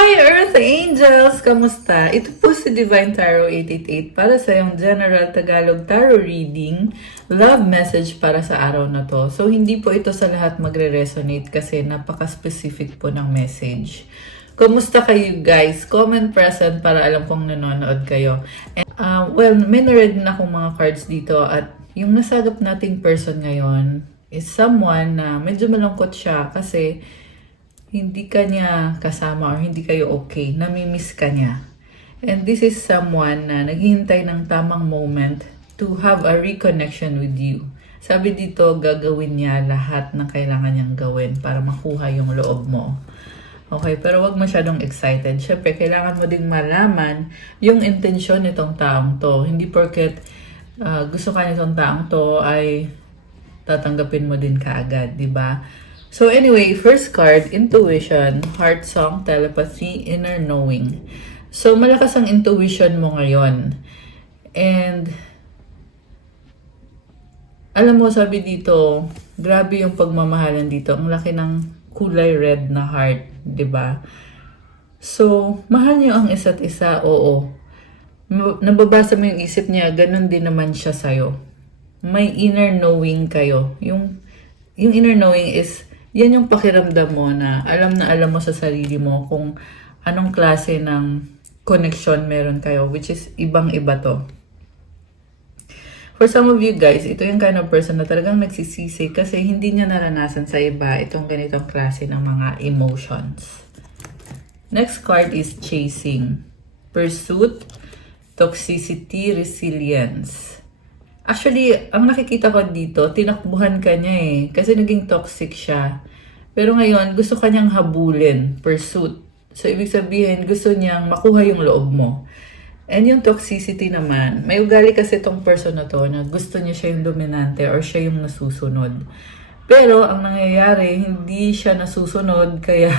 Hi Earth Angels! Kamusta? Ito po si Divine Tarot 888 para sa yung General Tagalog Tarot Reading love message para sa araw na to. So hindi po ito sa lahat magre-resonate kasi napaka-specific po ng message. Kamusta kayo guys? Comment present para alam kong nanonood kayo. And, well, may naread na akong mga cards dito at yung nasagap nating person ngayon is someone na medyo malungkot siya kasi hindi ka niya kasama or hindi kayo okay, namimiss ka niya. And this is someone na naghihintay ng tamang moment to have a reconnection with you. Sabi dito, gagawin niya lahat ng kailangan niyang gawin para makuha yung loob mo. Okay, pero wag masyadong excited. Syempre, kailangan mo ding malaman yung intensyon nitong taong to. Hindi porket gusto ka nitong taong to ay tatanggapin mo din kaagad, di ba? So anyway, first card, intuition, heart song, telepathy, inner knowing. So malakas ang intuition mo ngayon. And alam mo, sabi dito, grabe yung pagmamahalan dito. Ang laki ng kulay red na heart, 'di ba? So, mahal niyo ang isa't isa, oo. Nababasa mo yung isip niya, ganun din naman siya sa'yo. May inner knowing kayo. Yung inner knowing is yan yung pakiramdam mo na alam mo sa sarili mo kung anong klase ng connection meron kayo, which is ibang-iba to. For some of you guys, ito yung kind of person na talagang nagsisisi kasi hindi niya naranasan sa iba itong ganitong klase ng mga emotions. Next card is chasing, pursuit, toxicity, resilience. Actually, ang nakikita ko dito, tinakbuhan ka niya eh. Kasi naging toxic siya. Pero ngayon, gusto ka niyang habulin, pursuit. So, ibig sabihin, gusto niyang makuha yung loob mo. And yung toxicity naman, may ugali kasi itong person na to na gusto niya siya yung dominante or siya yung nasusunod. Pero, ang nangyayari, hindi siya nasusunod, kaya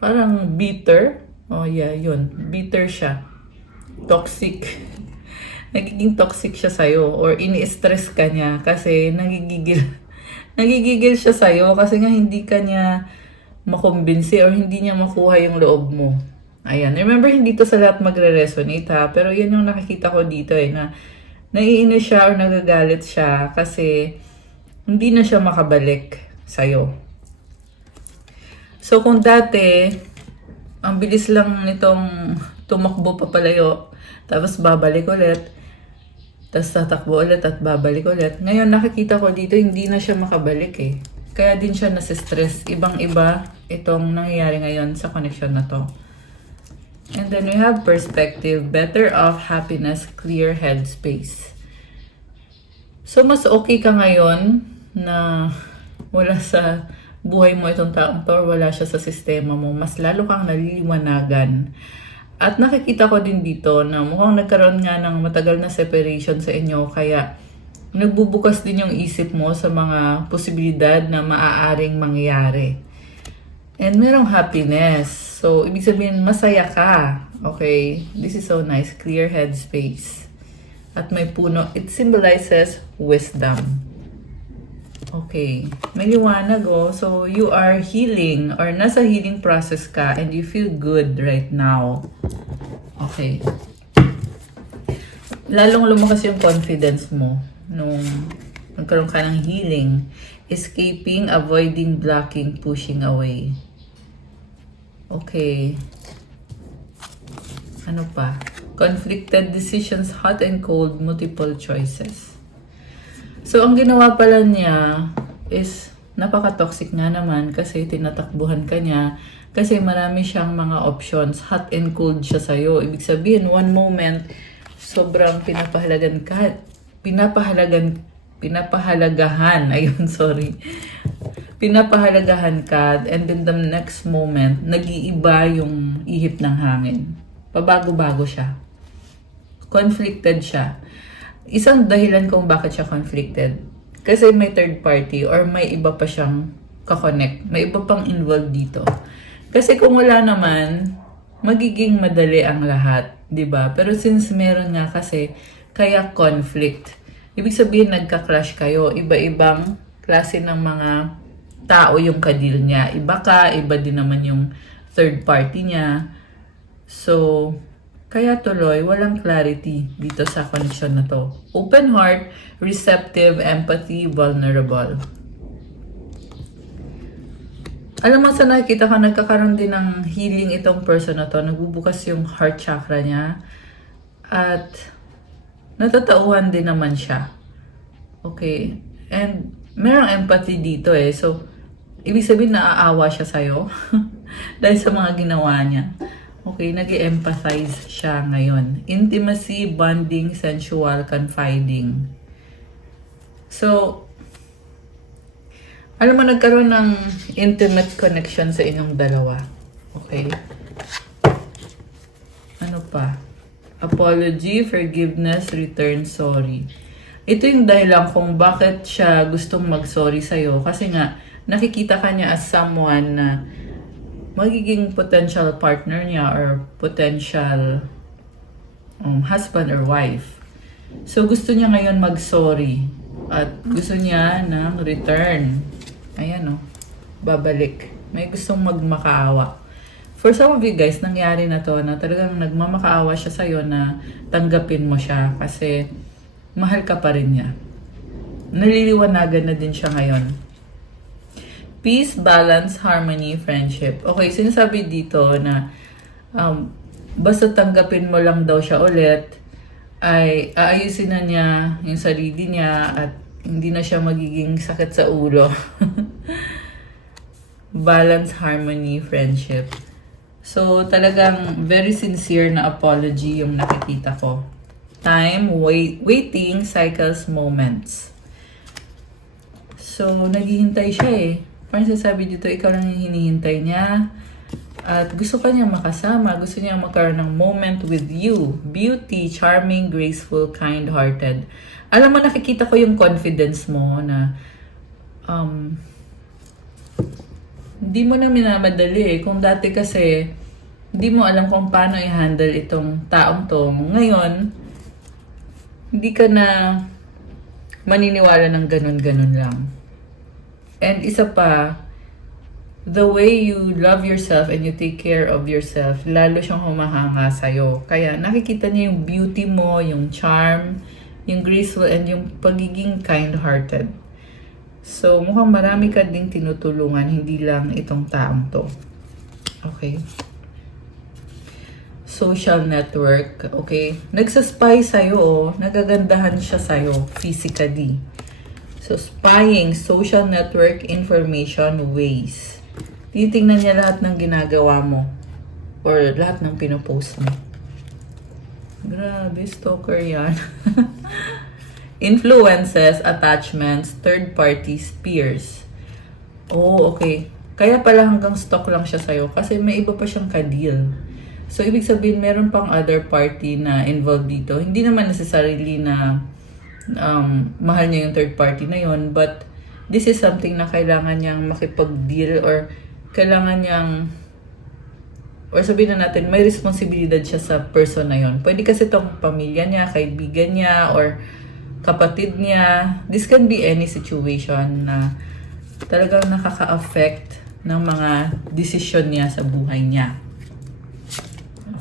parang bitter. Oh yeah, yun. Bitter siya. Toxic. Nagiging toxic siya sa'yo or ini-stress ka niya kasi nagigigil siya sa'yo kasi nga hindi ka niya makumbinsi or hindi niya makuha yung loob mo. Ayan. Remember, hindi to sa lahat magre-resonate ha, pero yan yung nakikita ko dito eh, na naiinis siya or nagagalit siya kasi hindi na siya makabalik sa'yo. So kung dati, ang bilis lang nitong tumakbo papalayo, tapos babalik ulit, tapos tatakbo ulit at babalik ulit. Ngayon nakikita ko dito, hindi na siya makabalik eh. Kaya din siya nasistress. Ibang-iba itong nangyayari ngayon sa connection na to. And then we have perspective, better off, happiness, clear headspace. So mas okay ka ngayon na wala sa buhay mo itong taong to or wala siya sa sistema mo. Mas lalo kang naliliwanagan. At nakikita ko din dito na mukhang nagkaroon nga ng matagal na separation sa inyo kaya nagbubukas din yung isip mo sa mga posibilidad na maaaring mangyari. And merong happiness. So, ibig sabihin, masaya ka. Okay? This is so nice. Clear headspace. At may puno. It symbolizes wisdom. Okay. May liwanag oh. So, you are healing or nasa healing process ka and you feel good right now. Okay. Lalong lumakas yung confidence mo nung nagkaroon ka ng healing. Escaping, avoiding, blocking, pushing away. Okay. Ano pa? Conflicted decisions, hot and cold, multiple choices. So, ang ginawa pala niya is napaka-toxic nga naman kasi tinatakbuhan ka niya kasi marami siyang mga options. Hot and cold siya sa'yo. Ibig sabihin, one moment, sobrang pinapahalagahan. Ayun, sorry. Pinapahalagahan ka and then the next moment, nag-iiba yung ihip ng hangin. Pabago-bago siya. Conflicted siya. Isang dahilan kung bakit siya conflicted. Kasi may third party or may iba pa siyang kakonect. May iba pang involved dito. Kasi kung wala naman, magiging madali ang lahat. 'Di ba? Pero since meron nga kasi, kaya conflict. Ibig sabihin nagka-clash kayo. Iba-ibang klase ng mga tao yung kadil niya. Iba ka, iba din naman yung third party niya. So, kaya tuloy, walang clarity dito sa connection na to. Open heart, receptive, empathy, vulnerable. Alam mo, sa nakikita ka, nagkakaroon din ng healing itong person na to. Nagbubukas yung heart chakra niya. At natatauhan din naman siya. Okay? And merong empathy dito eh. So, ibig sabihin naaawa siya sa'yo. Dahil sa mga ginawa niya. Okay, nag-empathize siya ngayon. Intimacy, bonding, sensual, confiding. So, alam mo, nagkaroon ng intimate connection sa inyong dalawa. Okay? Ano pa? Apology, forgiveness, return, sorry. Ito yung dahilan kung bakit siya gustong mag-sorry sa'yo. Kasi nga, nakikita ka niya as someone na magiging potential partner niya or potential husband or wife. So, gusto niya ngayon mag-sorry. At gusto niya ng return. Ayan o, babalik. May gustong magmakaawa. For some of you guys, nangyari na to na talagang nagmamakaawa siya sa'yo na tanggapin mo siya kasi mahal ka pa rin niya. Naliliwanagan na din siya ngayon. Peace, balance, harmony, friendship. Okay, sinasabi dito na basta tanggapin mo lang daw siya ulit, ay aayusin na niya yung sarili niya at hindi na siya magiging sakit sa ulo. Balance, harmony, friendship. So, talagang very sincere na apology yung nakikita ko. Time, waiting, cycles, moments. So, naghihintay siya eh. Parang sasabi dito, ikaw lang yung hinihintay niya. At gusto ka niya makasama. Gusto niya magkaroon ng moment with you. Beauty, charming, graceful, kind-hearted. Alam mo, nakikita ko yung confidence mo na hindi mo na minamadali eh. Kung dati kasi, hindi mo alam kung paano i-handle itong taong to. Ngayon, hindi ka na maniniwala ng ganun-ganun lang. And isa pa, the way you love yourself and you take care of yourself, lalo siyang humahanga sa'yo. Kaya nakikita niya yung beauty mo, yung charm, yung graceful, and yung pagiging kind-hearted. So, mukhang marami ka ding tinutulungan, hindi lang itong taong to. Okay? Social network, okay? Nagsaspy sa'yo, nagagandahan siya sa'yo, physically. So, spying, social network, information, ways. Titingnan niya lahat ng ginagawa mo or lahat ng pinopost mo. Grabe, stalker yan. Influences, attachments, third parties, peers. Oh, okay. Kaya pala hanggang stalk lang siya sa'yo kasi may iba pa siyang ka-deal. So, ibig sabihin, meron pang other party na involved dito. Hindi naman necessarily na mahal niya yung third party na yon, but this is something na kailangan niyang makipag-deal or kailangan niyang, or sabihin na natin, may responsibilidad siya sa person na yon. Pwede kasi itong pamilya niya, kaibigan niya, or kapatid niya. This can be any situation na talagang nakaka-affect ng mga desisyon niya sa buhay niya.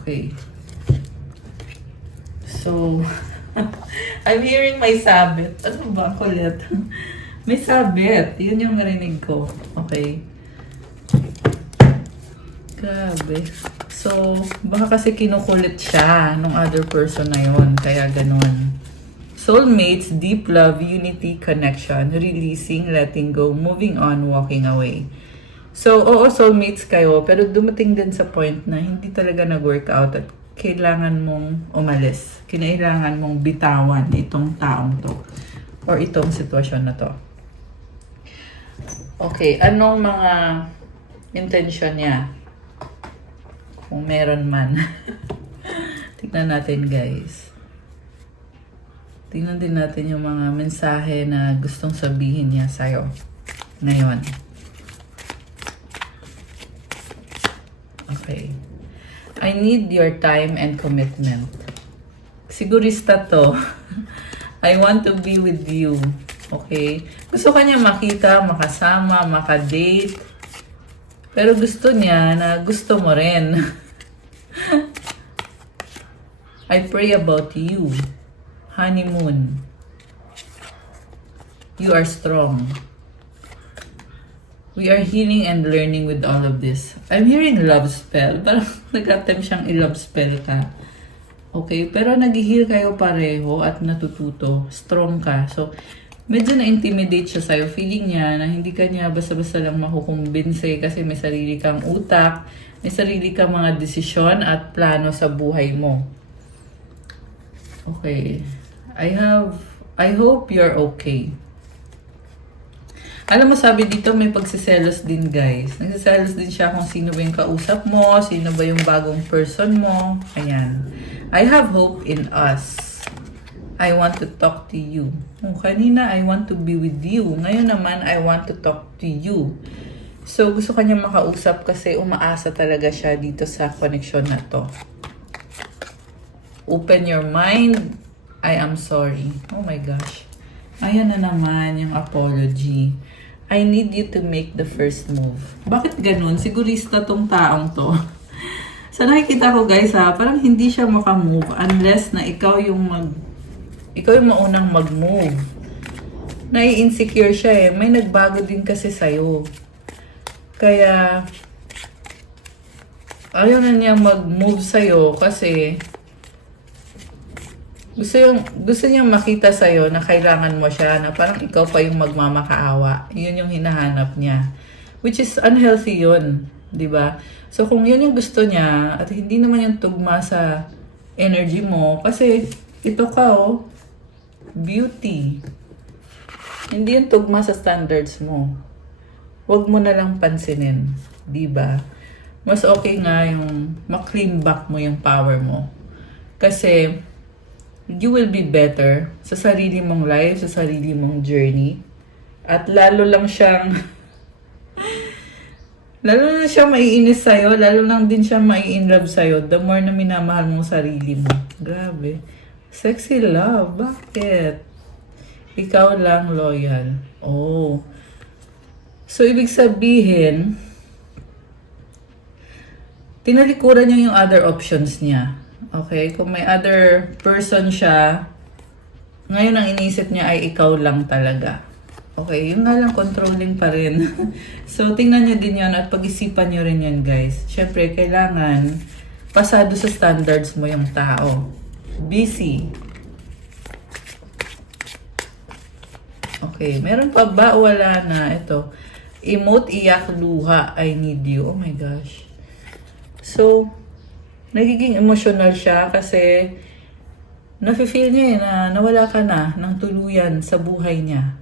Okay. So, I'm hearing may sabit. Ano ba? Kulit. May sabit. Yun yung narinig ko. Okay. Grabe. So, baka kasi kinukulit siya nung other person na yon, kaya ganun. Soulmates, deep love, unity, connection, releasing, letting go, moving on, walking away. So, oo, soulmates kayo, pero dumating din sa point na hindi talaga nag-workout at kailangan mong umalis. Kailangan mong bitawan itong taong to or itong sitwasyon na to. Okay, anong mga intention niya? Kung meron man. Tignan natin, guys. Tingnan din natin yung mga mensahe na gustong sabihin niya sa'yo ngayon. Okay. I need your time and commitment. Sigurista to. I want to be with you. Okay? Gusto kanya makita, makasama, makadate. Pero gusto niya na gusto mo rin. I pray about you. Honeymoon. You are strong. We are healing and learning with all of this. I'm hearing love spell. Parang nag-attempt siyang i-love spell ka. Okay? Pero nag-heal kayo pareho at natututo. Strong ka. So, medyo na-intimidate siya sa'yo. Feeling niya na hindi ka niya basta-basta lang makukumbinse kasi may sarili kang utak, may sarili kang mga desisyon at plano sa buhay mo. Okay. I hope you're okay. Alam mo, sabi dito may pagsiselos din, guys. Nagsiselos din siya kung sino ba yung kausap mo, sino ba yung bagong person mo. Ayan. I have hope in us. I want to talk to you. Kanina, I want to be with you. Ngayon naman, I want to talk to you. So, gusto kanya makausap kasi umaasa talaga siya dito sa connection na to. Open your mind. I am sorry. Oh my gosh. Ayan na naman yung apology. I need you to make the first move. Bakit ganun? Sigurista tong taong to. Sa nakikita ko, guys, parang hindi siya makamove unless na ikaw yung maunang mag-move. Nai-insecure siya eh. May nagbago din kasi sa'yo. Kaya, ayaw na niya mag-move sa'yo kasi gusto niyang makita sa'yo na kailangan mo siya, na parang ikaw pa yung magmamakaawa. Yun yung hinahanap niya. Which is unhealthy yun. Diba? So, kung yun yung gusto niya, at hindi naman yung tugma sa energy mo, kasi ito ka, beauty. Hindi yung tugma sa standards mo. Huwag mo na lang pansinin. Diba? Mas okay nga yung ma-claim back mo yung power mo. Kasi, you will be better sa sarili mong life, sa sarili mong journey. At lalo lang siyang maiinis sa'yo, lalo lang din siya mai-inlove sa'yo the more na minamahal mong sarili mo. Grabe. Sexy love. Bakit? Ikaw lang loyal. Oh. So, ibig sabihin, tinalikuran niya yung other options niya. Okay? Kung may other person siya, ngayon ang inisip niya ay ikaw lang talaga. Okay? Yung nga lang, controlling pa rin. So, tingnan niyo din yan at pag-isipan niyo rin yan, guys. Siyempre, kailangan pasado sa standards mo yung tao. Busy. Okay. Meron pa ba? Wala na. Ito. Emote, iyak, luha. I need you. Oh my gosh. So, nagiging emotional siya kasi nafe-feel niya na nawala ka na ng tuluyan sa buhay niya.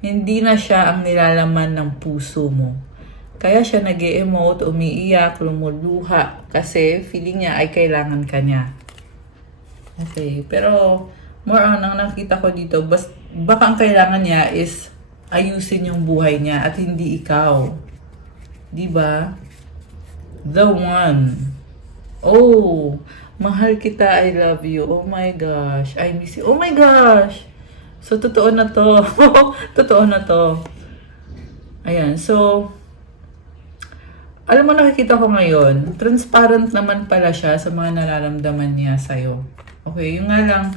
Hindi na siya ang nilalaman ng puso mo. Kaya siya nag-e-emote, umiiyak, lumuluha kasi feeling niya ay kailangan ka niya. Okay, pero more on ang nakita ko dito, baka ang kailangan niya is ayusin yung buhay niya at hindi ikaw. Diba? The one. Oh, mahal kita, I love you. Oh my gosh, I miss you. Oh my gosh. So, totoo na to. Totoo na to. Ayan, so, alam mo, nakikita ko ngayon, transparent naman pala siya sa mga nararamdaman niya sa'yo. Okay, yung nga lang,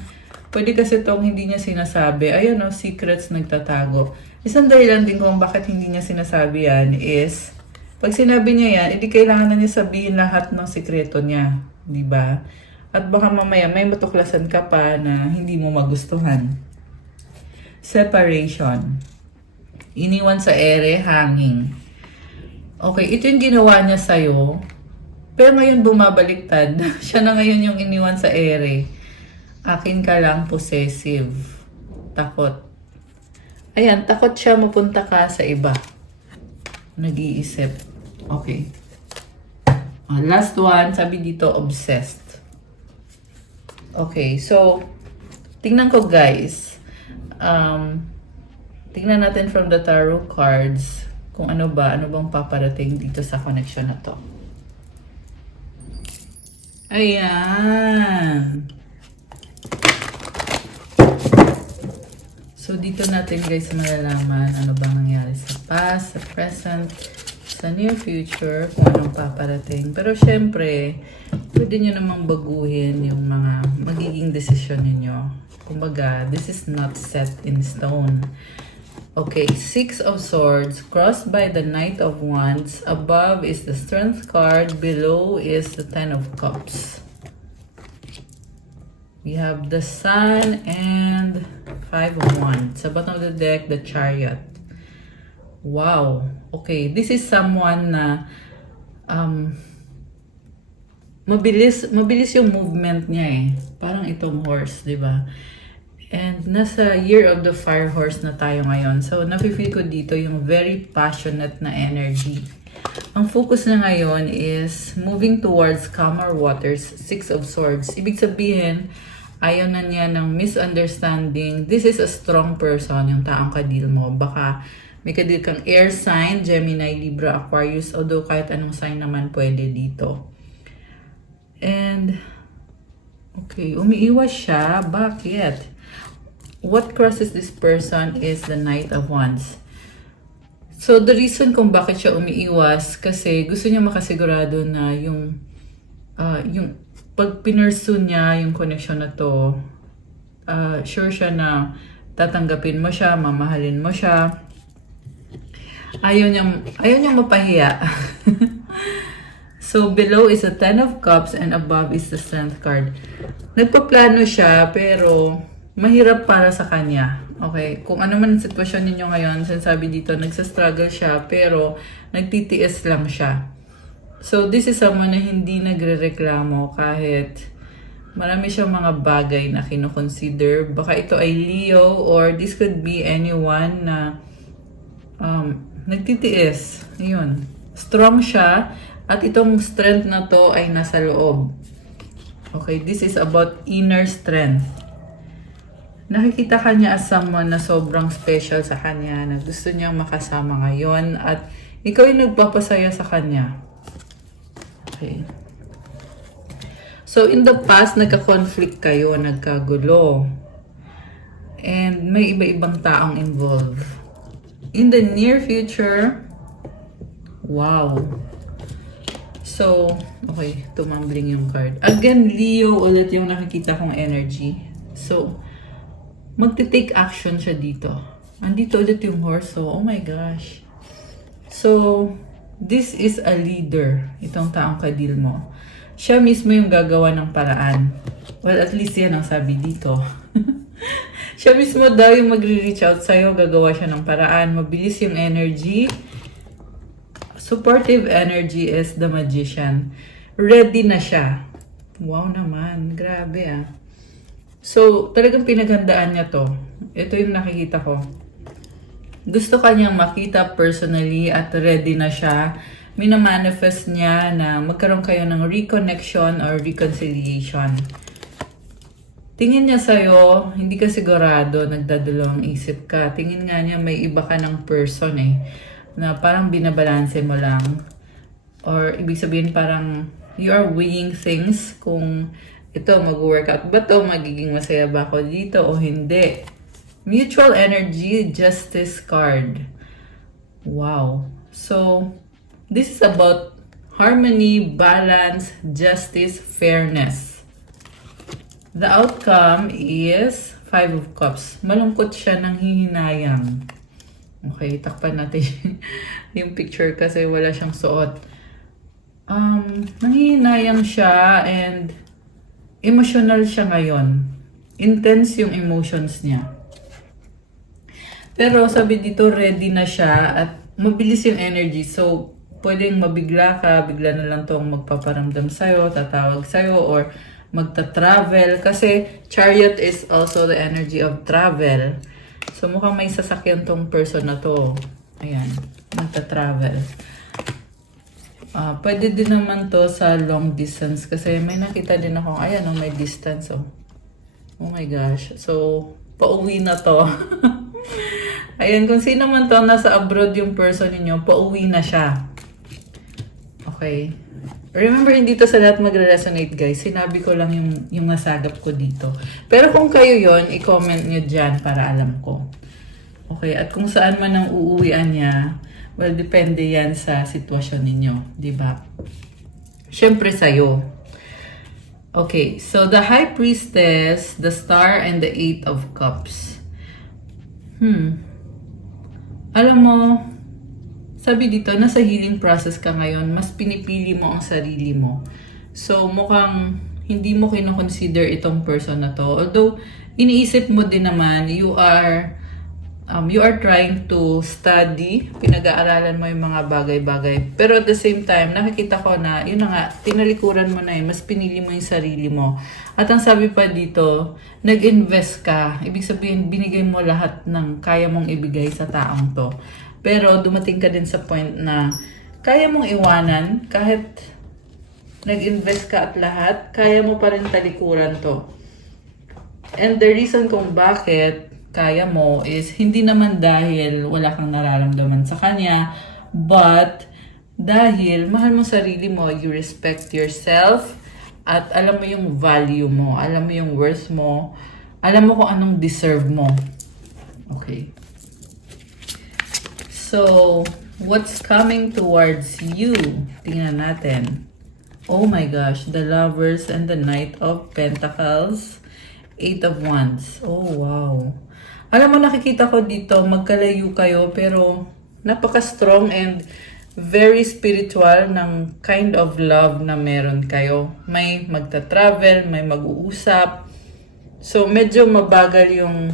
pwede kasi itong hindi niya sinasabi. Ayun, secrets nagtatago. Isang dahilan din kung bakit hindi niya sinasabi yan is, pag sinabi niya yan, hindi kailangan na niya sabihin lahat ng sikreto niya. Diba? At baka mamaya may matuklasan ka pa na hindi mo magustuhan. Separation. Iniwan sa ere, hanging. Okay, ito yung ginawa niya sa'yo. Pero ngayon bumabaliktad. Siya na ngayon yung iniwan sa ere. Akin ka lang, possessive. Takot. Ayan, takot siya mapunta ka sa iba. Nag-iisip. Okay. Last one, sabi dito, obsessed. Okay, so, tingnan ko, guys. Tingnan natin from the tarot cards kung ano bang paparating dito sa connection na to. Ayan. So, dito natin guys malalaman ano bang nangyari sa past, sa present, sa near future, kung anong paparating. Pero syempre, pwede nyo namang baguhin yung mga magiging desisyon ninyo. Kumbaga, this is not set in stone. Okay, Six of Swords, crossed by the Knight of Wands. Above is the Strength card, below is the Ten of Cups. We have the Sun and Five of Wands. Sa bottom of the deck, the Chariot. Wow. Okay, this is someone na mabilis yung movement niya eh. Parang itong horse, 'di ba? And nasa Year of the Fire Horse na tayo ngayon. So, nafe-feel ko dito yung very passionate na energy. Ang focus na ngayon is moving towards calmer waters, Six of Swords. Ibig sabihin, ayaw na niya ng misunderstanding. This is a strong person, yung taong kadil mo. Baka may kadil kang air sign, Gemini, Libra, Aquarius, although kahit anong sign naman pwede dito. And, okay, umiiwas siya. Bakit? What crosses this person is the Knight of Wands. So, the reason kung bakit siya umiiwas, kasi gusto niya makasigurado na yung pag pinursu niya yung connection na to, sure siya na tatanggapin mo siya, mamahalin mo siya. Ayaw niyang mapahiya. So, below is the Ten of Cups and above is the Strength card. Nagpaplano siya, pero mahirap para sa kanya. Okay? Kung ano man ang sitwasyon ninyo ngayon, sinasabi dito, nagsastruggle siya, pero nagtitiis lang siya. So, this is someone na hindi nagre-reklamo kahit marami siyang mga bagay na kinoconsider. Baka ito ay Leo or this could be anyone na nagtitiis. Ayun. Strong siya at itong strength na to ay nasa loob. Okay, this is about inner strength. Nakikita ka niya as someone na sobrang special sa kanya, na gusto niyang makasama ngayon at ikaw yung nagpapasaya sa kanya. Okay. So, in the past, nagka-conflict kayo, nagkagulo. And may iba-ibang taong involved. In the near future, wow. So, okay, tumambling yung card. Again, Leo ulit yung nakikita kong energy. So, magte-take action siya dito. Andito ulit yung horse. So, oh my gosh. So, this is a leader. Itong taong kadil mo. Siya mismo yung gagawa ng paraan. Well, at least yan ang sabi dito. Siya mismo daw yung magre-reach out sa'yo. Gagawa siya ng paraan. Mabilis yung energy. Supportive energy is the Magician. Ready na siya. Wow naman. Grabe ah. So, talagang pinaghandaan niya to. Ito yung nakikita ko. Gusto kanyang makita personally at ready na siya. Minamanifest niya na magkaroon kayo ng reconnection or reconciliation. Tingin niya sa'yo, hindi ka sigurado, nagdadalawang isip ka. Tingin nga niya may iba ka ng person eh. Na parang binabalanse mo lang. Or ibig sabihin parang you are weighing things kung ito, mag-workout ba to? Magiging masaya ba ako dito o hindi? Mutual energy, justice card. Wow. So, this is about harmony, balance, justice, fairness. The outcome is Five of Cups. Malungkot siya ng hihinayang. Okay, takpan natin yung picture kasi wala siyang suot. Nanghihinayang siya and emotional siya ngayon. Intense yung emotions niya. Pero sabi dito, ready na siya at mabilis yung energy. So, pwedeng mabigla ka, bigla na lang tong magpaparamdam sa'yo, tatawag sa'yo, or magta-travel. Kasi Chariot is also the energy of travel. So, mukhang may sasakyan tong person na to. Ayan, magta-travel. Pwede din naman to sa long distance kasi may nakita din ako, ayan oh, may distance oh. Oh my gosh. So, pauwi na to. Ayan, kung sino man to, nasa abroad yung person ninyo, pauwi na siya. Okay. Remember, hindi to sa lahat magre-resonate, guys. Sinabi ko lang yung nasagap ko dito. Pero kung kayo yon, i-comment nyo dyan para alam ko. Okay, at kung saan man ang uuwian niya, well, depende yan sa sitwasyon ninyo. Diba? Syempre sa'yo. Okay, so the High Priestess, the Star, and the Eight of Cups. Alam mo, sabi dito, nasa healing process ka ngayon, mas pinipili mo ang sarili mo. So, mukhang hindi mo kinoconsider itong person na to. Although, iniisip mo din naman, you are trying to study, pinag-aaralan mo yung mga bagay-bagay. Pero at the same time, nakikita ko na, yun na nga, tinalikuran mo na mas pinili mo yung sarili mo. At ang sabi pa dito, nag-invest ka. Ibig sabihin, binigay mo lahat ng kaya mong ibigay sa taong to. Pero dumating ka din sa point na kaya mong iwanan, kahit nag-invest ka at lahat, kaya mo pa rin talikuran to. And the reason kung bakit kaya mo is hindi naman dahil wala kang nararamdaman sa kanya, but dahil mahal mo sarili mo, you respect yourself, at alam mo yung value mo, alam mo yung worth mo, alam mo kung anong deserve mo. Okay. So, what's coming towards you? Tingnan natin. Oh my gosh, the Lovers and the Knight of Pentacles, Eight of Wands. Oh, wow. Alam mo, nakikita ko dito, magkalayo kayo, pero napaka-strong and very spiritual ng kind of love na meron kayo. May magta-travel, may mag-uusap. So, medyo mabagal yung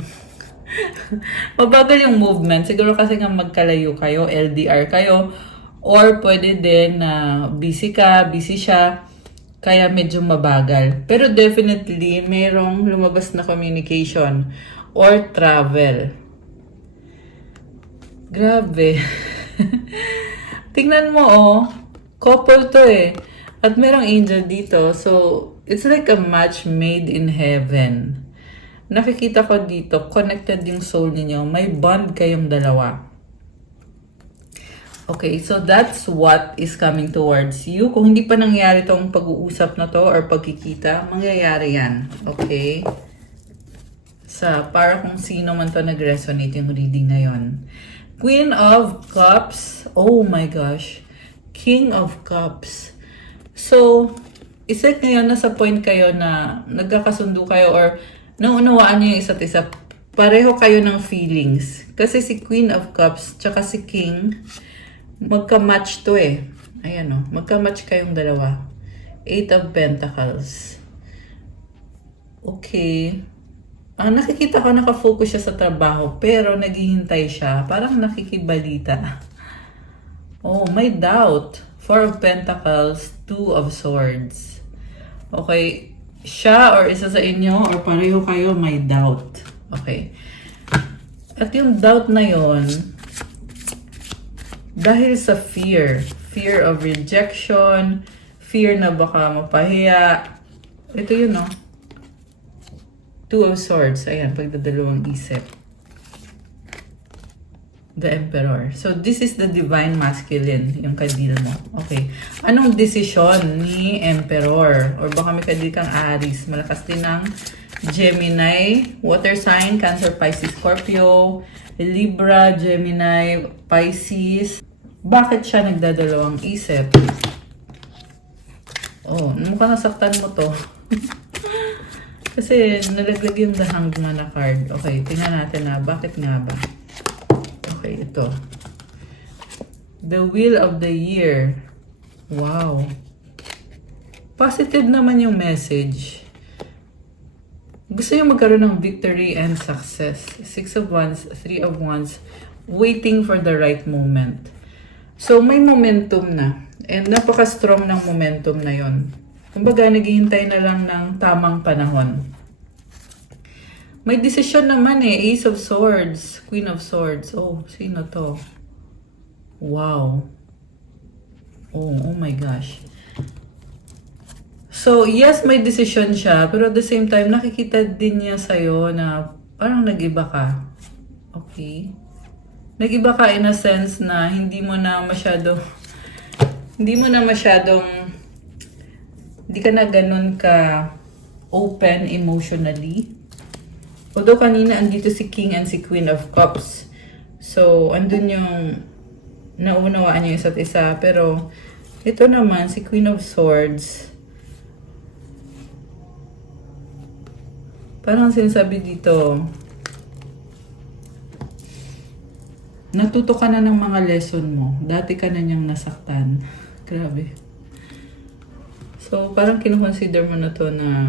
mabagal yung movement. Siguro kasi nga magkalayo kayo, LDR kayo, or pwede din na busy ka, busy siya, kaya medyo mabagal. Pero definitely, merong lumabas na communication or travel. Grabe. Tingnan mo, couple to At merong angel dito. So, it's like a match made in heaven. Nakikita ko dito, connected yung soul niyo. May bond kayong dalawa. Okay, so that's what is coming towards you. Kung hindi pa nangyari tong pag-uusap na to or pagkikita, mangyayari yan. Okay? Para kung sino man to nag-resonate yung reading na yon. Queen of Cups. Oh my gosh. King of Cups. So, isip ngayon nasa point kayo na nagkakasundo kayo or naunawaan niyo yung isa't isa. Pareho kayo ng feelings. Kasi si Queen of Cups tsaka si King, magka-match to Ayan magka-match kayong dalawa. Eight of Pentacles. Okay. Ang nakikita ko, nakafocus siya sa trabaho, pero naghihintay siya. Parang nakikibalita. Oh, may doubt. Four of Pentacles, Two of Swords. Okay. Siya or isa sa inyo or pareho kayo may doubt. Okay. At yung doubt na yon dahil sa fear of rejection, fear na baka mapahiya. Ito yun Two of Swords. Ayan, pagdadalawang isip. The Emperor. So, this is the Divine Masculine, yung kadil mo. Okay. Anong desisyon ni Emperor? Or baka may kadil kang Aries. Malakas din ng Gemini, Water Sign, Cancer, Pisces, Scorpio, Libra, Gemini, Pisces. Bakit siya nagdadalawang isip? Oh, mukhang nasaktan mo to. Kasi nalaglag yung The Hanged Man na card. Okay, tingnan natin bakit nga ba? Okay, ito. The Wheel of the Year. Wow. Positive naman yung message. Gusto niyo magkaroon ng victory and success. Six of Wands, Three of Wands, waiting for the right moment. So, may momentum na. And napaka-strong ng momentum na yon. Kumbaga, naghihintay na lang ng tamang panahon. May desisyon naman Ace of Swords, Queen of Swords. Oh, sino to? Wow. Oh my gosh. So, yes, may desisyon siya. Pero at the same time, nakikita din niya sa'yo na parang nag-iba ka. Okay? Nag-iba ka in a sense na hindi mo na masyado hindi mo na masyadong, hindi ka na ganun ka open emotionally. Although kanina andito si King and si Queen of Cups. So, andun yung naunawaan niyo isa't isa. Pero, ito naman, si Queen of Swords. Parang sinasabi dito, natuto ka na ng mga lesson mo. Dati ka na niyang nasaktan. Grabe. So, parang kinukonsider mo na to na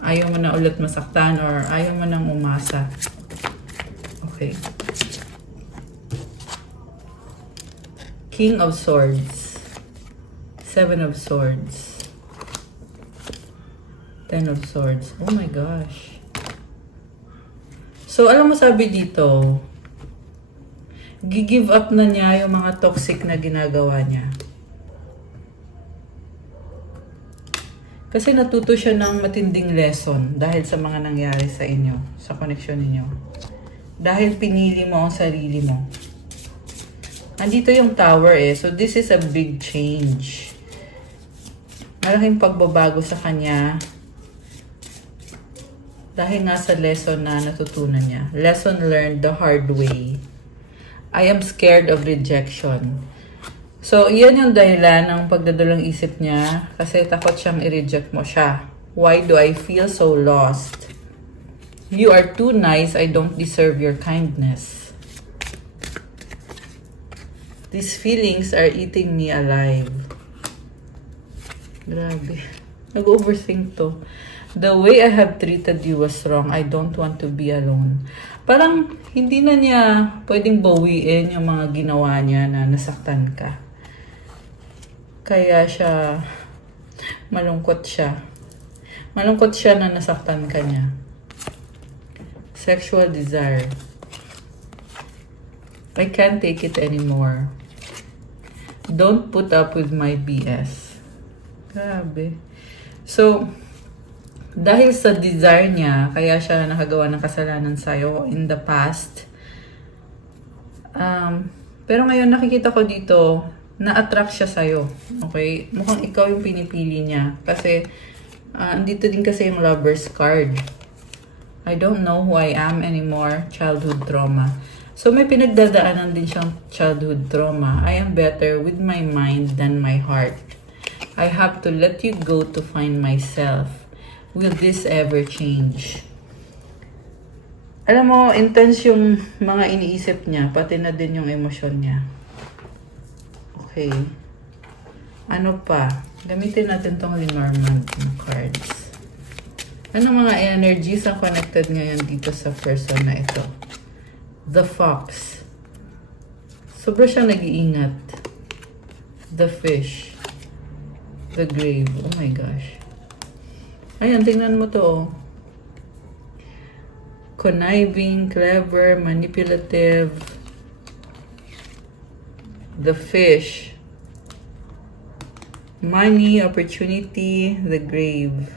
ayaw mo na ulit masaktan or ayaw mo nang umasa. Okay. King of Swords. Seven of Swords. Ten of Swords. Oh my gosh. So, alam mo sabi dito, gi-give up na niya yung mga toxic na ginagawa niya. Kasi natuto siya ng matinding lesson dahil sa mga nangyari sa inyo, sa connection ninyo. Dahil pinili mo ang sarili mo. Andito yung Tower eh. So this is a big change. Malaking pagbabago sa kanya. Dahil nga sa lesson na natutunan niya. Lesson learned the hard way. I am scared of rejection. So, iyan yung dahilan ng pagdadalang isip niya kasi takot siyang i-reject mo siya. Why do I feel so lost? You are too nice. I don't deserve your kindness. These feelings are eating me alive. Grabe. Nag-overthink to. The way I have treated you was wrong. I don't want to be alone. Parang hindi na niya pwedeng bawiin yung mga ginawa niya na nasaktan ka. Kaya siya, malungkot siya. Malungkot siya na nasaktan ka niya. Sexual desire. I can't take it anymore. Don't put up with my BS. Grabe. So, dahil sa desire niya, kaya siya nakagawa ng kasalanan sa'yo in the past. Pero ngayon nakikita ko dito, na-attract siya sa'yo. Okay? Mukhang ikaw yung pinipili niya. Kasi, andito din kasi yung lover's card. I don't know who I am anymore. Childhood trauma. So, may pinagdadaanan din siyang childhood trauma. I am better with my mind than my heart. I have to let you go to find myself. Will this ever change? Alam mo, intense yung mga iniisip niya, pati na din yung emosyon niya. Okay. Ano pa? Gamitin natin tong Lenormand cards. Ano mga energies ang connected ngayon dito sa person na ito? The Fox. Sobra siyang nag-iingat. The Fish. The Grave. Oh my gosh. Ayan, tingnan mo to. Oh. Conniving, clever, manipulative. The Fish. Money, opportunity, the Grave.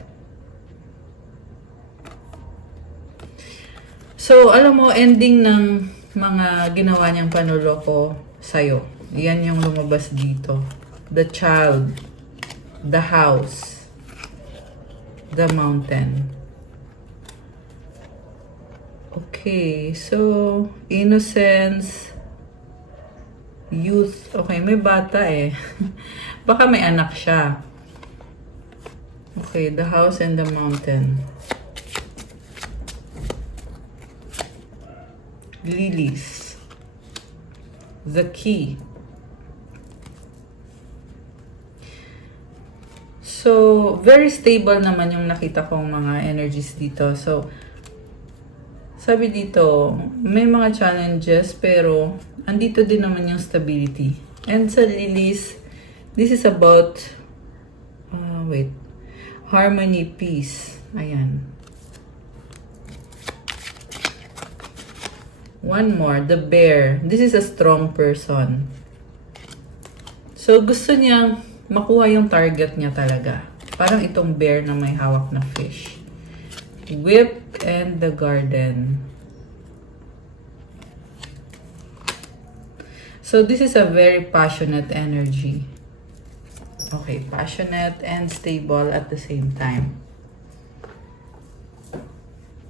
So, alam mo, ending ng mga ginawa niyang panuloko sa'yo. Yan yung lumabas dito. The Child. The House. The Mountain. Okay, so innocence, youth. Okay, may bata eh. Baka may anak siya. Okay, the house and the mountain. Lilies. The key. So, very stable naman yung nakita kong mga energies dito. So, sabi dito, may mga challenges pero andito din naman yung stability. And sa lilies, this is about, harmony, peace. Ayan. One more, the bear. This is a strong person. So, gusto niyang makuha yung target niya talaga. Parang itong bear na may hawak na fish. Whip and the garden. So, this is a very passionate energy. Okay, passionate and stable at the same time.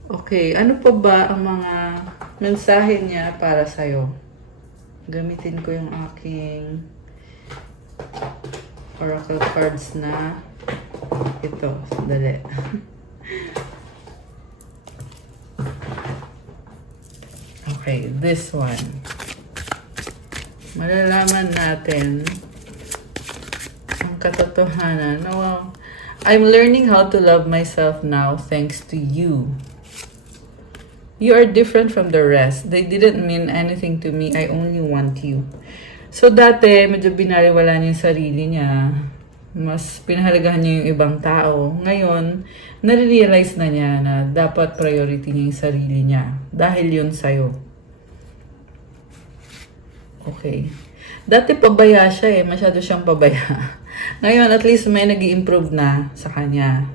Okay, ano pa ba ang mga mensahe niya para sa'yo? Gamitin ko yung aking oracle cards na ito. Dali. Okay, this one. Malalaman natin ang katotohanan. No, I'm learning how to love myself now thanks to you. You are different from the rest. They didn't mean anything to me. I only want you. So dati, medyo binaliwala niya yung sarili niya. Mas pinahalagahan niya yung ibang tao. Ngayon, nare-realize na niya na dapat priority niya yung sarili niya. Dahil yun sa'yo. Okay. Dati pabaya siya eh. Masyado siyang pabaya. Ngayon, at least may nag-i-improve na sa kanya.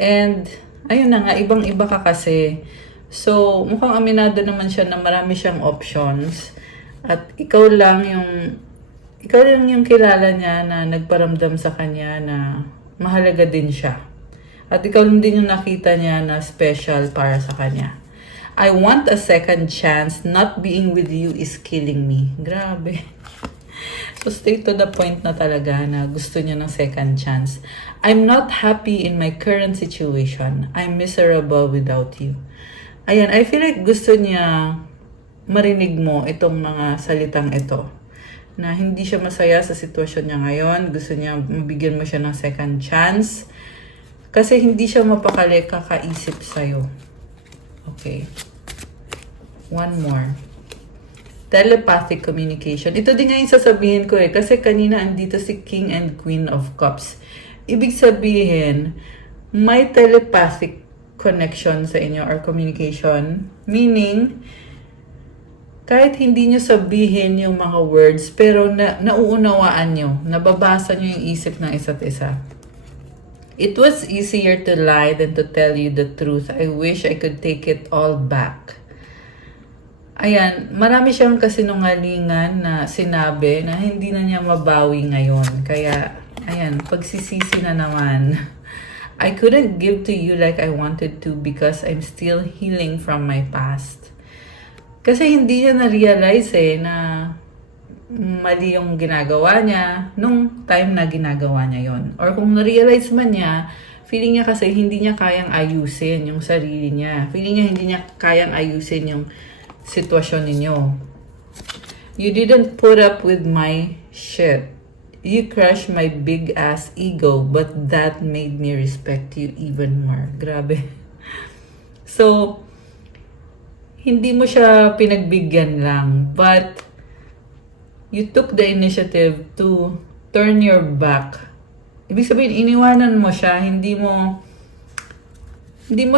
And, ayun na nga, ibang-iba ka kasi. So, mukhang aminado naman siya na marami siyang options. At ikaw lang yung kilala niya na nagparamdam sa kanya na mahalaga din siya. At ikaw lang din yung nakita niya na special para sa kanya. I want a second chance. Not being with you is killing me. Grabe. So, stay to the point na talaga na gusto niya ng second chance. I'm not happy in my current situation. I'm miserable without you. Ayan, I feel like gusto niya marinig mo itong mga salitang ito. Na hindi siya masaya sa sitwasyon niya ngayon. Gusto niya mabigyan mo siya ng second chance. Kasi hindi siya mapakali kakaisip sa'yo. Okay. One more. Telepathic communication. Ito din nga yung sasabihin ko eh. Kasi kanina andito si King and Queen of Cups. Ibig sabihin, may telepathic connection sa inyo or communication. Meaning, kahit hindi nyo sabihin yung mga words, pero nauunawaan nyo, nababasa nyo yung isip ng isa't isa. It was easier to lie than to tell you the truth. I wish I could take it all back. Ayan, marami siyang kasinungalingan na sinabi na hindi na niya mabawi ngayon. Kaya, ayan, pagsisisi na naman. I couldn't give to you like I wanted to because I'm still healing from my past. Kasi hindi niya na-realize na mali yung ginagawa niya nung time na ginagawa niya yon. Or kung na-realize man niya, feeling niya kasi hindi niya kayang ayusin yung sarili niya. Feeling niya hindi niya kayang ayusin yung sitwasyon ninyo. You didn't put up with my shit. You crushed my big ass ego, but that made me respect you even more. Grabe. So, hindi mo siya pinagbigyan lang, but you took the initiative to turn your back. Ibig sabihin, iniwanan mo siya, hindi mo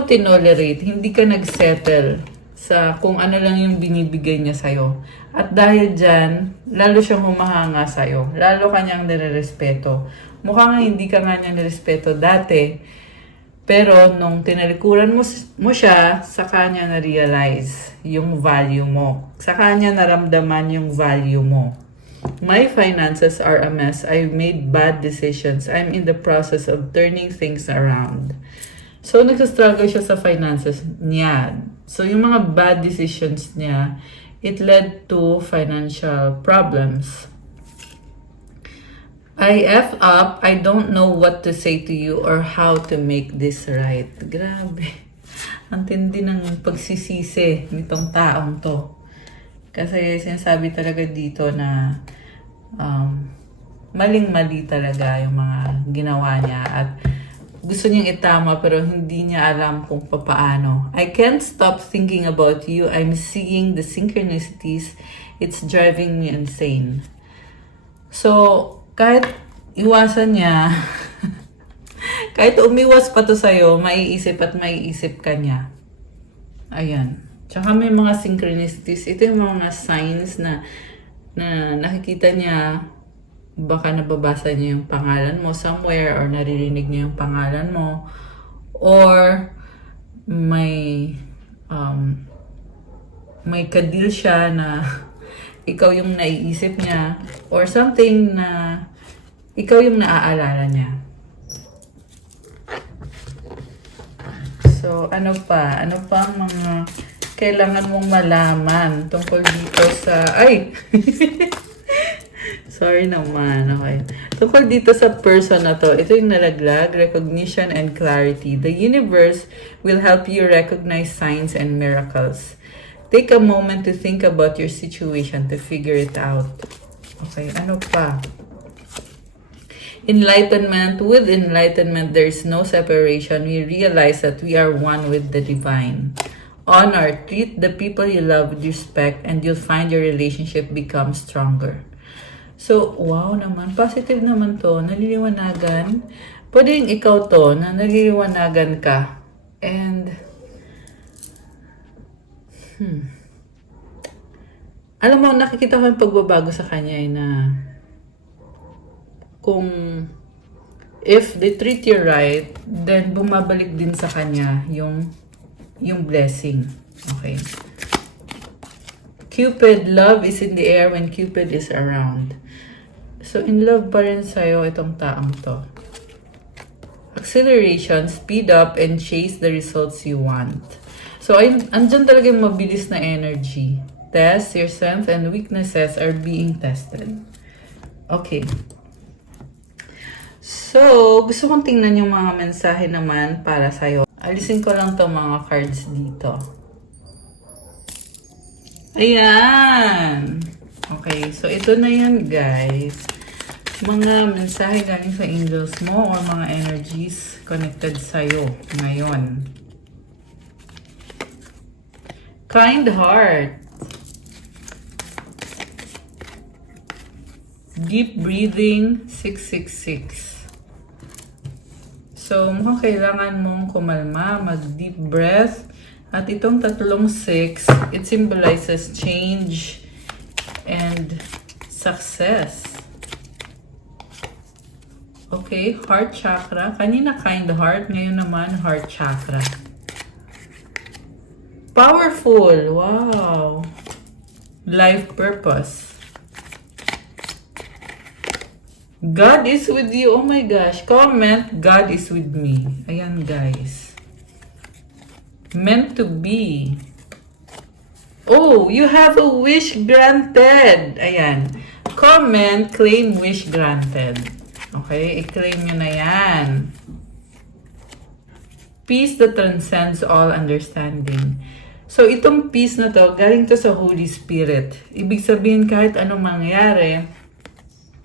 tinolerate, hindi ka nagsettle sa kung ano lang yung binibigay niya sa'yo. At dahil dyan, lalo siyang humahanga sa'yo. Lalo kanyang nirerespeto. Mukha nga hindi ka nga niya nirespeto dati. Pero nung tinalikuran mo siya, sa kanya na-realize yung value mo. Sa kanya naramdaman yung value mo. My finances are a mess. I've made bad decisions. I'm in the process of turning things around. So, nagsastruggle siya sa finances niya. So, yung mga bad decisions niya, it led to financial problems. I F up, I don't know what to say to you or how to make this right. Grabe. Ang tindi ng pagsisisi nitong taong to. Kasi sinasabi talaga dito na maling-mali talaga yung mga ginawa niya at gusto niyang itama pero hindi niya alam kung papaano. I can't stop thinking about you. I'm seeing the synchronicities. It's driving me insane. So, kahit iwasan niya, kahit umiwas pa to sa'yo, maiisip at maiisip ka niya. Ayan. Tsaka may mga synchronicities. Ito yung mga signs na nakikita niya. Baka nababasa niya yung pangalan mo somewhere or naririnig niya yung pangalan mo or may kadil siya na ikaw yung naiisip niya or something na ikaw yung naaalala niya. So, ano pa? Ano pa ang mga kailangan mong malaman tungkol dito sa... Ay! Sorry naman. Okay. Tungkol dito sa person na to, ito yung nalaglag, recognition and clarity. The universe will help you recognize signs and miracles. Take a moment to think about your situation to figure it out. Okay, ano pa? Enlightenment. With enlightenment, there is no separation. We realize that we are one with the divine. Honor. Treat the people you love with respect and you'll find your relationship become stronger. So, wow naman. Positive naman to. Naliliwanagan. Pwedeng ikaw to na naliliwanagan ka. And, alam mo, nakikita ko yung pagbabago sa kanya na kung if they treat you right, then bumabalik din sa kanya yung blessing. Okay. Cupid, love is in the air when Cupid is around. So, in love pa rin sa'yo itong taong to. Acceleration, speed up and chase the results you want. So, andyan talaga yung mabilis na energy. Test, your strengths and weaknesses are being tested. Okay. So, gusto kong tingnan yung mga mensahe naman para sa'yo. Alisin ko lang to mga cards dito. Ayan! Okay, so ito na yan guys. Mga mensahe galing sa angels mo or mga energies connected sa'yo ngayon. Kind heart. Deep breathing, 666. So, mukhang kailangan mong kumalma, mag-deep breath. At itong tatlong 6, it symbolizes change and success. Okay, heart chakra. Kanina kind heart, ngayon naman heart chakra. Powerful! Wow! Life purpose. God is with you. Oh my gosh. Comment, God is with me. Ayan guys. Meant to be. Oh, you have a wish granted. Ayan. Comment, claim wish granted. Okay, i-claim nyo na yan. Peace that transcends all understanding. So, itong peace na to, galing to sa Holy Spirit. Ibig sabihin, kahit anong mangyari,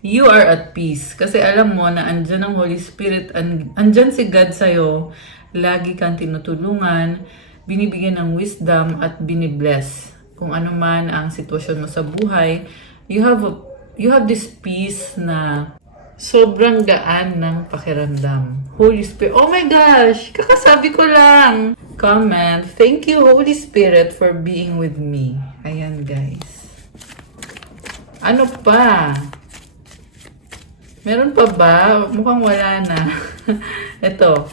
you are at peace. Kasi alam mo na andyan ang Holy Spirit, andyan si God sa'yo, lagi kang tinutulungan, binibigyan ng wisdom at binibless. Kung ano man ang sitwasyon mo sa buhay, you have this peace na sobrang gaan ng pakiramdam. Holy Spirit, oh my gosh, kakasabi ko lang. Comment, thank you Holy Spirit for being with me. Ayan guys. Ano pa? Meron pa ba? Mukhang wala na. Ito.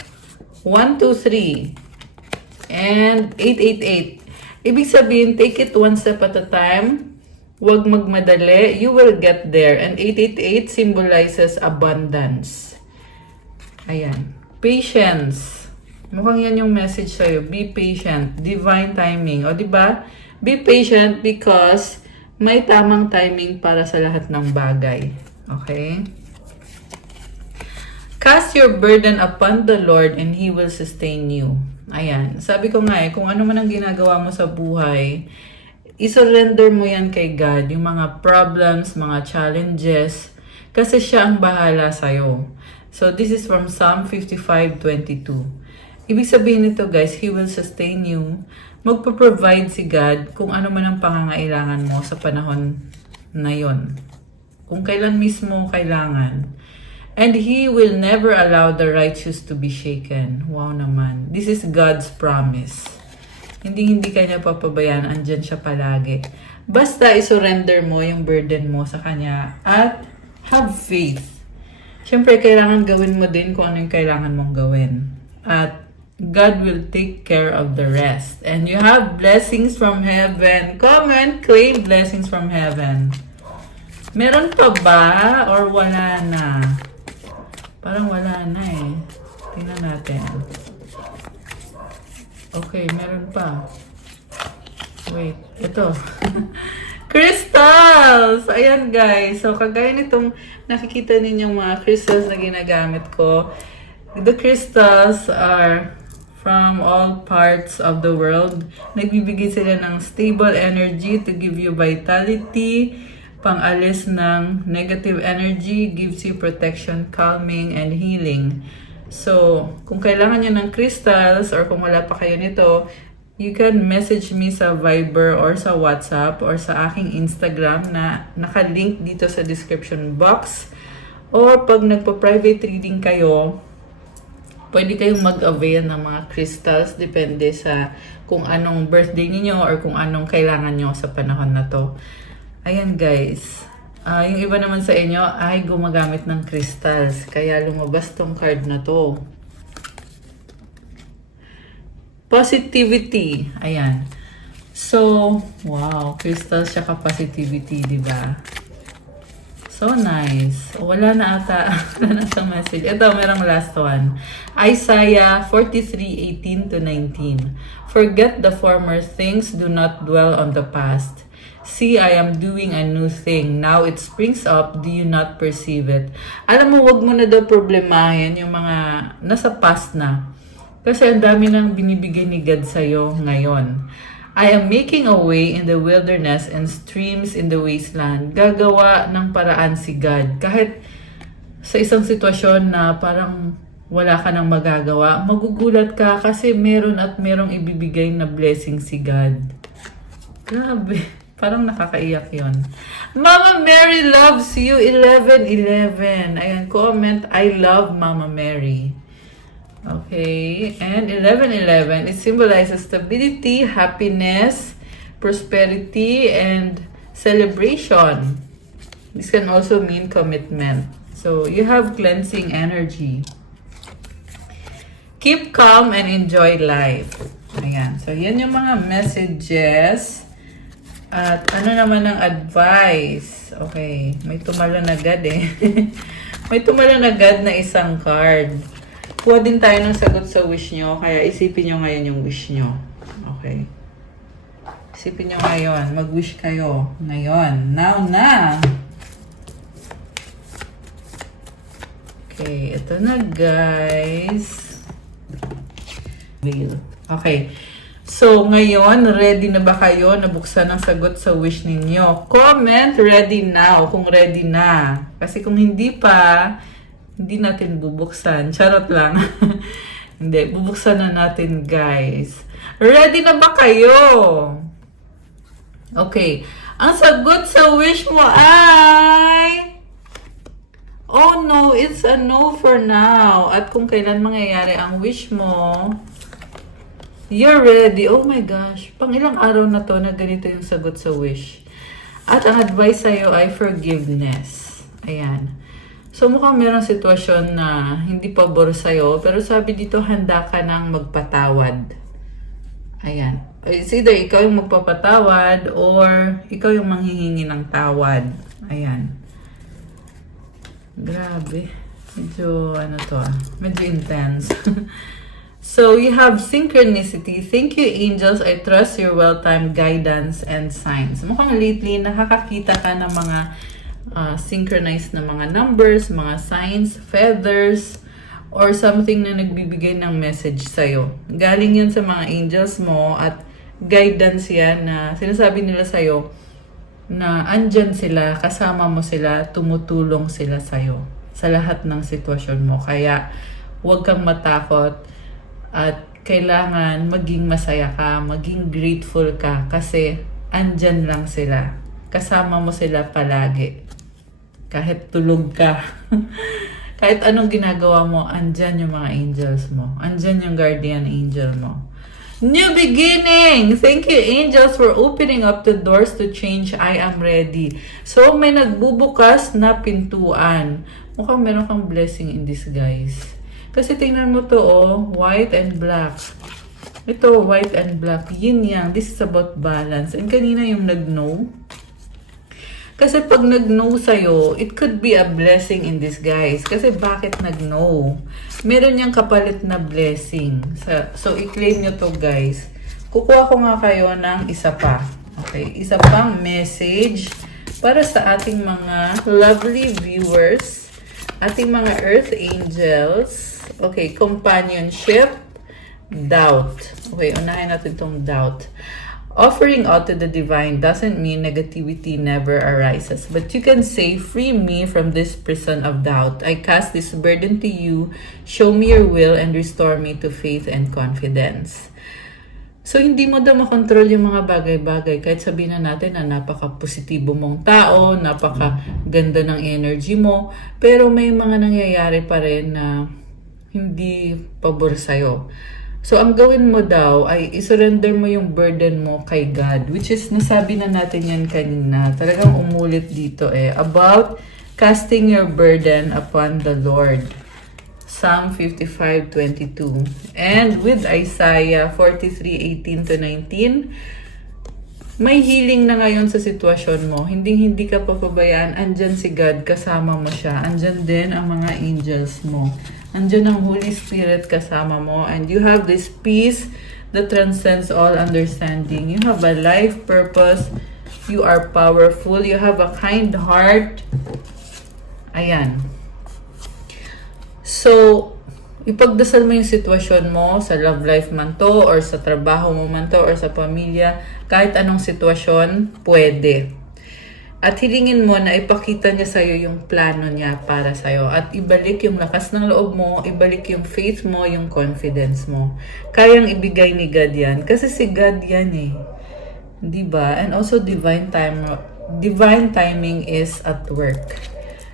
1, 2, 3. And 888. Ibig sabihin, take it one step at a time. Huwag magmadali. You will get there. And 888 symbolizes abundance. Ayan. Patience. Mukhang yan yung message sa'yo. Be patient. Divine timing. O diba? Be patient because may tamang timing para sa lahat ng bagay. Okay? Cast your burden upon the Lord and He will sustain you. Ayan. Sabi ko nga kung ano man ang ginagawa mo sa buhay, isurrender mo yan kay God. Yung mga problems, mga challenges, kasi siya ang bahala sa'yo. So, this is from Psalm 55:22. Ibig sabihin nito guys, He will sustain you. Magpo-provide si God kung ano man ang pangangailangan mo sa panahon na yon. Kung kailan mismo kailangan. And He will never allow the righteous to be shaken. Wow naman. This is God's promise. Hindi kanya papabayaan. Andyan siya palagi. Basta isurrender mo yung burden mo sa Kanya at have faith. Siyempre, kailangan gawin mo din kung ano yung kailangan mong gawin. At God will take care of the rest. And you have blessings from heaven. Comment, claim blessings from heaven. Meron pa ba or wala na? Parang wala na eh. Tingnan natin. Okay, meron pa. Wait, ito. Crystals! Ayan guys. So, kagaya nitong nakikita ninyong mga crystals na ginagamit ko. The crystals are from all parts of the world. Nagbibigay sila ng stable energy to give you vitality, pang-alis ng negative energy, gives you protection, calming, and healing. So, kung kailangan nyo ng crystals or kung wala pa kayo nito, you can message me sa Viber or sa WhatsApp or sa aking Instagram na nakalink dito sa description box. Or pag nagpa-private reading kayo, pwede kayong mag-avail ng mga crystals depende sa kung anong birthday niyo or kung anong kailangan nyo sa panahon na to. Ayan guys. Yung iba naman sa inyo ay gumagamit ng crystals. Kaya lumabas tong card na to. Positivity. Ayan. So, wow. Crystals tsaka positivity, di ba? So nice. Wala na ata. Wala na sa message. Ito, merong last one. Isaiah 43:18-19. Forget the former things. Do not dwell on the past. See, I am doing a new thing. Now it springs up. Do you not perceive it? Alam mo, wag mo na daw problemahin yung mga nasa past na. Kasi ang dami nang binibigay ni God sa'yo ngayon. I am making a way in the wilderness and streams in the wasteland. Gagawa ng paraan si God. Kahit sa isang sitwasyon na parang wala ka nang magagawa, magugulat ka kasi meron at merong ibibigay na blessing si God. Grabe. Parang nakakaiyak yon. Mama Mary loves you. 11-11. Ayan, comment, I love Mama Mary. Okay. And 11-11, it symbolizes stability, happiness, prosperity, and celebration. This can also mean commitment. So, you have cleansing energy. Keep calm and enjoy life. Ayan. So, yan yung mga messages. At ano naman ang advice? Okay, may tumalon agad eh. May tumalon agad na isang card. Kuha din tayo ng sagot sa wish nyo, kaya isipin nyo ngayon yung wish nyo. Okay. Isipin nyo ngayon, mag-wish kayo. Ngayon, now na! Okay, ito na guys. Okay. So, ngayon, ready na ba kayo na buksan ang sagot sa wish ninyo? Comment, ready now, kung ready na. Kasi kung hindi pa, hindi natin bubuksan. Charot lang. Hindi, bubuksan na natin, guys. Ready na ba kayo? Okay. Ang sagot sa wish mo ay... Oh no, it's a no for now. At kung kailan mangyayari ang wish mo... You're ready. Oh my gosh. Pang ilang araw na to na ganito yung sagot sa wish. At ang advice sa'yo ay forgiveness. Ayan. So mukhang merong sitwasyon na hindi pabor sa'yo. Pero sabi dito, handa ka nang magpatawad. Ayan. It's either ikaw yung magpapatawad or ikaw yung manghihingi ng tawad. Ayan. Grabe. Medyo ano to medyo intense. So, you have synchronicity. Thank you, angels. I trust your well-timed guidance and signs. Mukhang lately, nakakakita ka ng mga synchronized na mga numbers, mga signs, feathers, or something na nagbibigay ng message sa'yo. Galing yan sa mga angels mo at guidance yan na sinasabi nila sa'yo na andyan sila, kasama mo sila, tumutulong sila sa'yo sa lahat ng sitwasyon mo. Kaya, huwag kang matakot. At kailangan maging masaya ka, maging grateful ka kasi andyan lang sila. Kasama mo sila palagi. Kahit tulog ka. Kahit anong ginagawa mo, andyan yung mga angels mo. Andyan yung guardian angel mo. New beginning! Thank you, angels, for opening up the doors to change. I am ready. So, may nagbubukas na pintuan. Mukhang meron kang blessing in disguise. Kasi tingnan mo to, white and black. Ito, white and black. Yin yang. This is about balance. And kanina yung nag-know. Kasi pag nag-no sa'yo, it could be a blessing in disguise. Kasi bakit nag-no? Meron niyang kapalit na blessing. So, i-claim nyo to, guys. Kukuha ko nga kayo ng isa pa. Okay, isa pang message para sa ating mga lovely viewers, ating mga earth angels. Okay, companionship, doubt. Okay, unahin natin itong doubt. Offering out to the divine doesn't mean negativity never arises, but you can say, free me from this prison of doubt. I cast this burden to you. Show me your will and restore me to faith and confidence. So, hindi mo daw makontrol yung mga bagay-bagay. Kahit sabihin na natin na napaka-positibo mong tao, napaka-ganda ng energy mo, pero may mga nangyayari pa rin na hindi pabor sa'yo. So, ang gawin mo daw ay isurrender mo yung burden mo kay God, which is, nasabi na natin yan kanina. Talagang umulit dito about casting your burden upon the Lord. Psalm 55:22. And with Isaiah 43:18-19, may healing na ngayon sa sitwasyon mo. Hindi ka papabayaan. Andyan si God, kasama mo siya. Andyan din ang mga angels mo. Andyan ang Holy Spirit kasama mo. And you have this peace that transcends all understanding. You have a life purpose. You are powerful. You have a kind heart. Ayan. So, ipagdasal mo yung sitwasyon mo sa love life man to, or sa trabaho mo man to, or sa pamilya. Kahit anong sitwasyon, pwede. At hilingin mo na ipakita niya sa'yo yung plano niya para sa'yo. At ibalik yung lakas ng loob mo, ibalik yung faith mo, yung confidence mo. Kayang ibigay ni God yan. Kasi si God yan eh. Diba? And also divine timing is at work.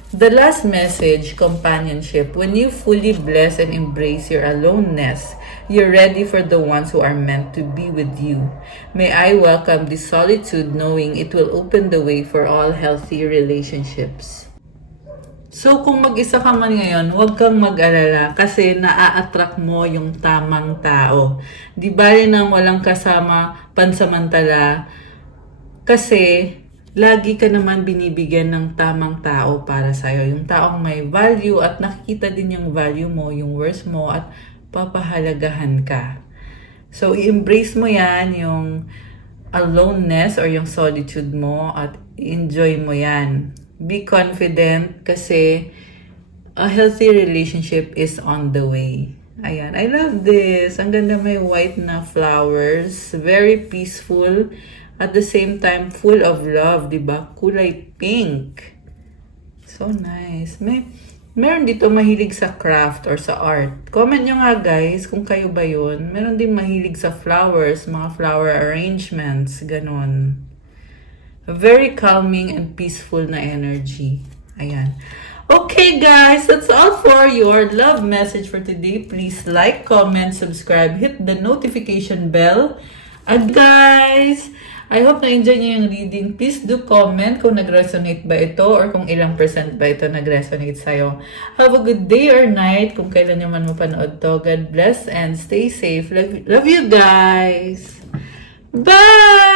The last message, companionship. When you fully bless and embrace your aloneness, you're ready for the ones who are meant to be with you. May I welcome this solitude, knowing it will open the way for all healthy relationships. So, kung mag-isa ka man ngayon, huwag kang mag-alala kasi naa-attract mo yung tamang tao. Di ba rin ang walang kasama pansamantala? Kasi lagi ka naman binibigyan ng tamang tao para sa'yo. Yung taong may value at nakikita din yung value mo, yung worth mo, at papahalagahan ka. So, i-embrace mo yan, yung aloneness or yung solitude mo, at enjoy mo yan. Be confident kasi a healthy relationship is on the way. Ayan, I love this. Ang ganda, may white na flowers. Very peaceful. At the same time, full of love, diba? Kulay pink. So nice. Meron dito mahilig sa craft or sa art. Comment nyo nga guys kung kayo ba yun. Meron din mahilig sa flowers, mga flower arrangements, ganon. Very calming and peaceful na energy. Ayan. Okay guys, that's all for your love message for today. Please like, comment, subscribe, hit the notification bell. And guys, I hope na-enjoy niyo yung reading. Please do comment kung nag-resonate ba ito or kung ilang percent ba ito nag-resonate sa'yo. Have a good day or night kung kailan nyo man mapanood to. God bless and stay safe. Love you guys. Bye!